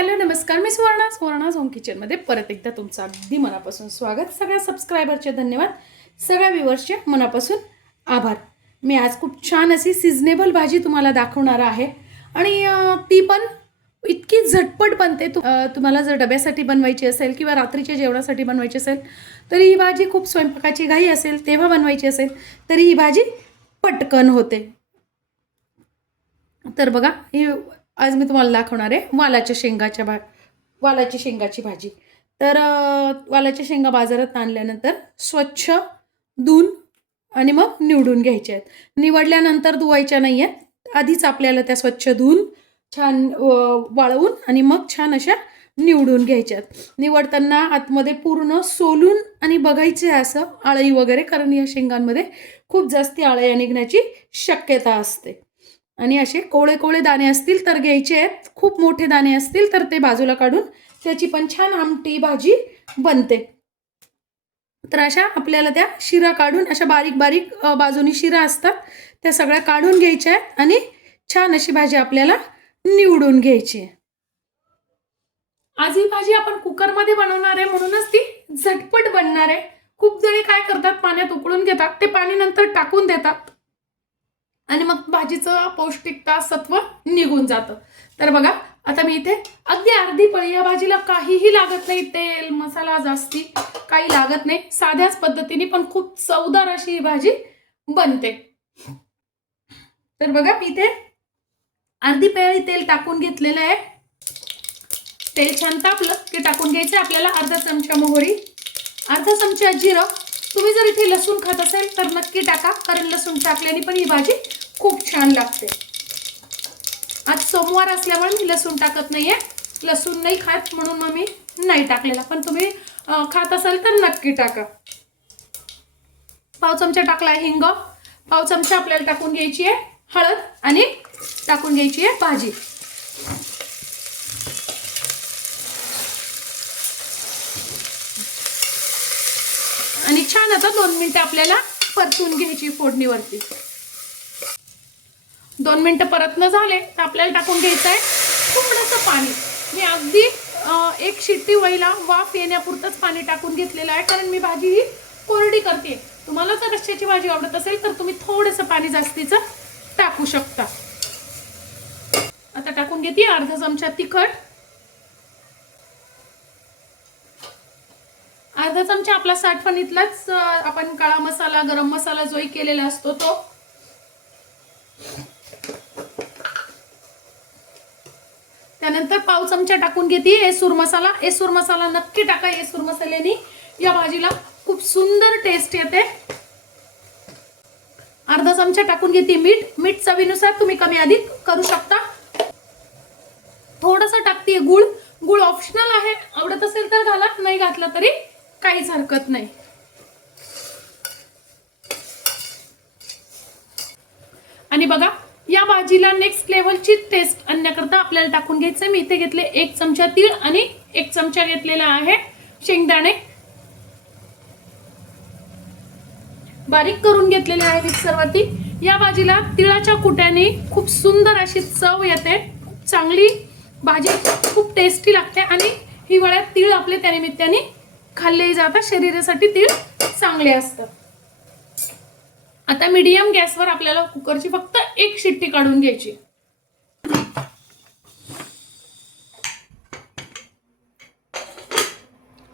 Hello नमस्कार. मी Suvarna. Suvarna home किचनमध्ये परत एकदा तुमचं अगदी मनापासून स्वागत. सगळ्या सबस्क्रायबरचे धन्यवाद. सगळ्या व्ह्युअर्सचे मनापासून आभार. मी आज खूप छान अशी सिजनेबल भाजी तुम्हाला दाखवणार आहे. आणि ती पण इतकी झटपट बनते. तु तुम्हाला जर डब्यासाठी बनवायची असेल किंवा रात्रीच्या जेवणासाठी बनवायची असेल तरी ही भाजी खूप स्वयंपाकाची घाई असेल तेव्हा बनवायची असेल तरी ही भाजी पटकन होते. तर बघा ही आज मी तुम्हाला दाखवणार आहे वालाच्या शेंगाच्या भा वालाची शेंगाची भाजी. तर वालाच्या शेंगा बाजारात आणल्यानंतर स्वच्छ धुवून आणि मग निवडून घ्यायच्या आहेत. निवडल्यानंतर धुवायच्या नाही आहेत आधीच आपल्याला त्या स्वच्छ धुवून छान वाळवून आणि मग छान अशा निवडून घ्यायच्यात निवडताना आतमध्ये पूर्ण सोलून आणि बघायचे असं आळई वगैरे कारण या शेंगांमध्ये खूप जास्ती आळया निघण्याची शक्यता असते. आणि असे कोळे कोळे दाणे असतील तर घ्यायचे आहेत. खूप मोठे दाणे असतील तर ते बाजूला काढून त्याची पण छान आमटी भाजी बनते. तर अशा आपल्याला त्या शिरा काढून अशा बारीक बारीक बाजूनी शिरा असतात त्या सगळ्या काढून घ्यायच्या आहेत आणि छान अशी भाजी आपल्याला निवडून घ्यायची आज ही भाजी आपण कुकरमध्ये बनवणार आहे म्हणूनच ती झटपट बनणार आहे. खूप जणी काय करतात पाण्यात उकळून घेतात ते पाणी नंतर टाकून देतात. आणि मग भाजीचं पौष्टिकता सत्व निघून जातं. तर बघा आता मी इथे अगदी अर्धी पळी या भाजीला काहीही लागत नाही. तेल मसाला जास्ती काही लागत नाही. साध्याच पद्धतीने पण खूप चवदार अशी ही भाजी बनते. तर बघा मी इथे अर्धी पेळी तेल टाकून घेतलेलं आहे. तेल छान तापलं की टाकून घ्यायचं आपल्याला अर्धा चमचा मोहरी अर्धा चमचा जिरं. तुम्ही जर इथे लसूण खात असेल तर नक्की टाका कारण लसूण टाकल्याने पण ही भाजी खूप छान लागते. आज सोमवार असल्यामुळे मी लसूण टाकत नाहीये. लसूण नाही खात म्हणून मग मी नाही टाकलेला. पण तुम्ही खात असाल तर नक्की टाका. पाव चमचा टाकला आहे हिंग. पाव चमचा आपल्याला टाकून घ्यायची आहे हळद आणि टाकून घ्यायची आहे भाजी. आणि छान आता दोन मिनटं आपल्याला परतून घ्यायची फोडणीवरती. दोन मिनटं परतनं झाले तर आपल्याला टाकून घ्यायचं आहे थोडंसं पाणी. मी अगदी एक शिट्टी व्हायला वाफ येण्यापुरतंच पाणी टाकून घेतलेलं आहे कारण मी भाजी ही कोरडी करते. तुम्हाला जर रश्श्याची भाजी आवडत असेल तर तुम्ही थोडंसं पाणी जास्तीचं टाकू शकता. आता टाकून घेते अर्धा चमचा तिखट. अर्धा चमचा आपला साठवणीतलाच आपण काळा मसाला गरम मसाला जोही केलेला असतो तो. त्यानंतर पाव चमचा टाकून घेते एसूर मसाला. एसूर मसाला नक्की टाका एसूर मसाल्याने. या भाजीला खूप सुंदर टेस्ट येते. अर्धा चमचा टाकून घेते मीठ. मीठ चवीनुसार तुम्ही कमी अधिक करू शकता. थोडस टाकते गुळ. गुळ ऑप्शनल आहे. आवडत असेल तर घाला. नाही घातलं तरी काहीच हरकत नाही. आणि बघा या भाजीला नेक्स्ट लेवलची टेस्ट आणण्याकरता आपल्याला टाकून घ्यायचं मी इथे घेतले एक चमचा तीळ आणि एक चमचा घेतलेला आहे शेंगदाणे. बारीक करून घेतलेले आहे मिक्सरवरती या भाजीला तिळाच्या कुट्याने खूप सुंदर अशी चव येते. खूप चांगली भाजी खूप टेस्टी लागते आणि हिवाळ्यात तीळ आपले त्यानिमित्ताने खाल्ले जातात. शरीरासाठी तीळ चांगले असतं आता मीडियम गॅसवर आपल्याला कुकरची फक्त एक शिट्टी काढून घ्यायची.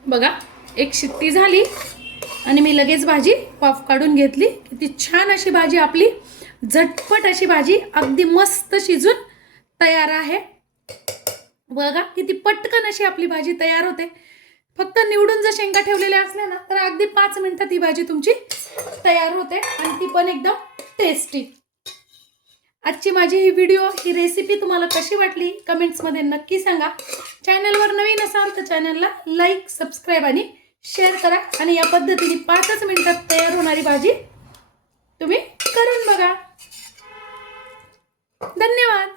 बघा एक शिट्टी झाली आणि मी लगेच भाजी पाफ काढून घेतली. किती छान अशी भाजी आपली. झटपट अशी भाजी अगदी मस्त शिजून तयार आहे. बघा किती पटकन अशी आपली भाजी तयार होते. फक्त निवडून जर शेंगा ठेवलेल्या असल्या ना तर अगदी पाच मिनिटात ही भाजी तुमची तयार होते आणि ती पण एकदम टेस्टी आजची माझी ही व्हिडिओ ही रेसिपी तुम्हाला कशी वाटली कमेंट्समध्ये नक्की सांगा. चॅनलवर नवीन असाल तर चॅनलला लाईक सबस्क्राईब आणि शेअर करा. आणि या पद्धतीने पाचच मिनिटात तयार होणारी भाजी तुम्ही करून बघा. धन्यवाद.